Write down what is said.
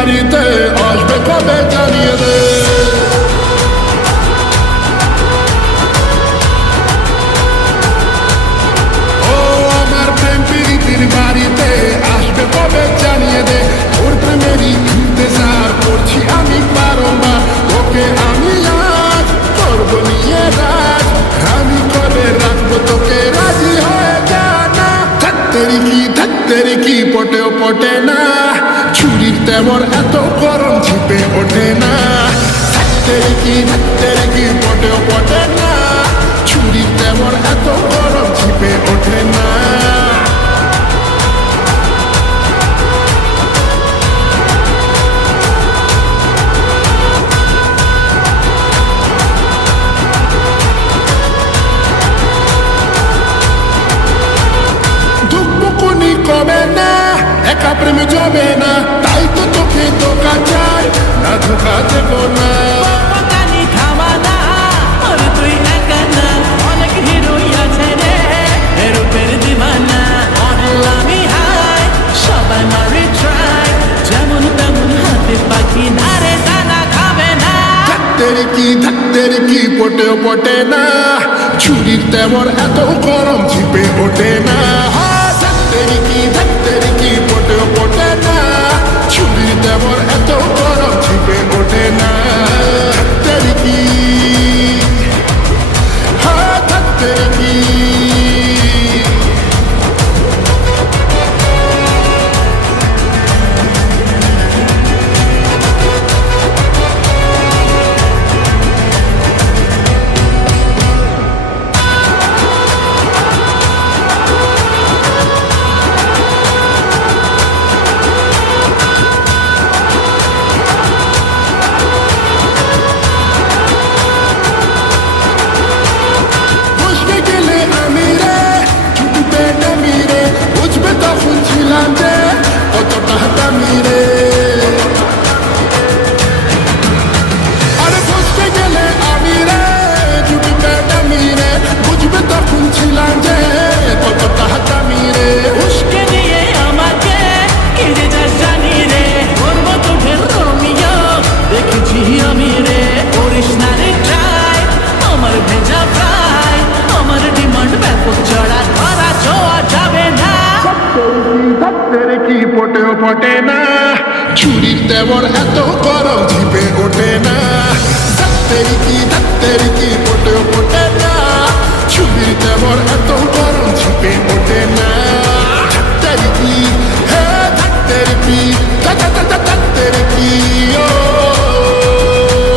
বাড়িতে আসবে কবে জানিয়ে দে। ও আমার প্রেম প্রীতির বাড়িতে আসবে কবে জানিয়ে দে। তোর প্রেমেরই ইন্তজার করছি আমি বারংবার। তোকে আমি আজ করবো নিয়ে রাজ, আমি করে রাখবো তোকে রাজি হয়ে জানা। ধাত্তেরি কি পটেও পটে না, ছুরির তেমন এত গরম ছিপে ওঠে না। ধাত্তেরি কি পটেও পটে না, ছুরির তেমন এত গরম ছিপে ওঠে না। দুঃখনি কবে না, একা প্রেমে যাবে না, তাই তো তোকে ধোকা চাই না, ধোকা দেব না। ধাত্তেরি কি পটেও পটে না, ছুরির তেমন এত গরম ছিপে ওঠে না। ধাত্তেরি কি পটেও পটে না, ছুরির তেমন এত গরম ছিপে ওঠে না। ধাত্তেরি কি পটেও পটে না, ছুরির তেমন এত গরম ছিপে ওঠে না। ধাত্তেরি কি পটেও পটে না, ছুরির তেমন এত